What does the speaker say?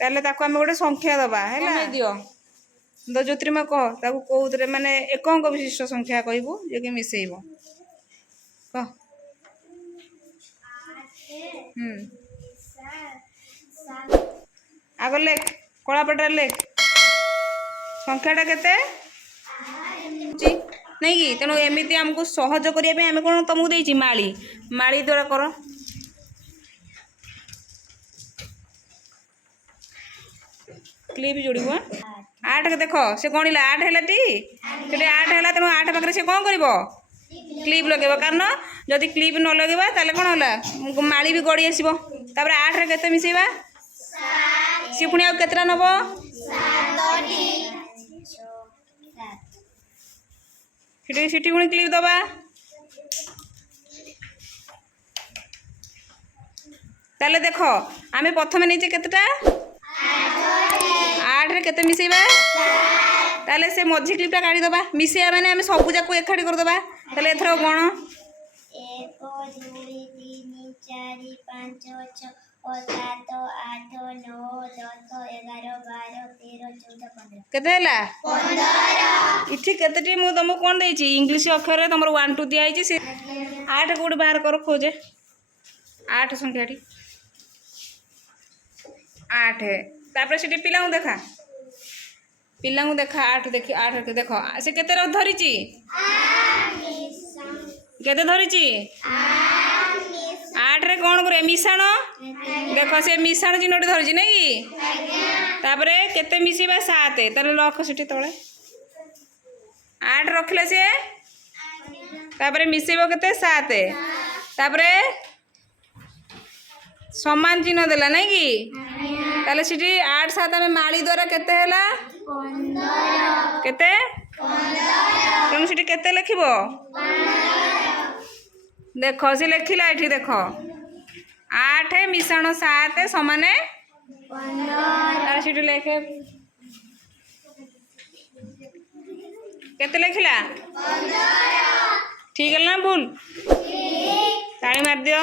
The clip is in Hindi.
ताले ताको आमे गोटे संख्या दबा हैला दियो द ज्योतिर्मय कह ताको कोउतरे माने एक अंक विशिष्ट संख्या कहबो जे कि मिसेइबो कह आग लेख कलापटा लेख संख्याटा केते नहीं कि तेणु एमती आमको सहज करने आम कौन तुमको देची माली माली द्वारा कर क्लिप जोड़ 8 देख से कौन 8 है टी 8 है तेणु 8 पाखे से कौन कर क्लिप लगे कारण जदि क्लिप न लगे ताले कौन है माली भी गड़ी आसो 8 रे केते मिसेबा सी पुणी आउ केतरा नब सीटी पुणी क्लिप दबा ताले देख आमे प्रथम नीचे केतेटा 8 रे केते मिसेबा ताले से मझी क्लिपटा काढी दबा मिसेया माने आमे सब जाको एखाडी कर दबा ताले एथरो गण 1 2 3 4 5 6 7 8 9 10 11 12 13 14 15 केते हला 15 इठी केतेटी मु तुमको कोन देछि इंग्लिश अक्षर रे तमरो 1 2 दिया आइछि से 8 कोड बाहर कर खोजे 8 संख्याटी 8 है तापर सेठी पिलाउ देखा 8 देखि 8 के देखो से केते र धरिछि केते धरिछि 8 रे कोन करे मिसाण देखो से मिसाण चिन्हटी धरिछि नै कि तापरे केते मिसिबा 7 ताले लख सेठी तळे 8 रखले से तापरे मिसेबो केते 7 तापरे समान चिन्ह देला नै कि ताले सेठी 8 7 में माली द्वारा केते हैला 15 केते 15 तुम सेठी केते लिखिबो 15 देखो से लिखिला एठी देखो 8 मिसाण 7 समाने 15 तार सेठी लेखे केते लिखिला 15 ठीक है ना भूल ठीक ताली मार दियो।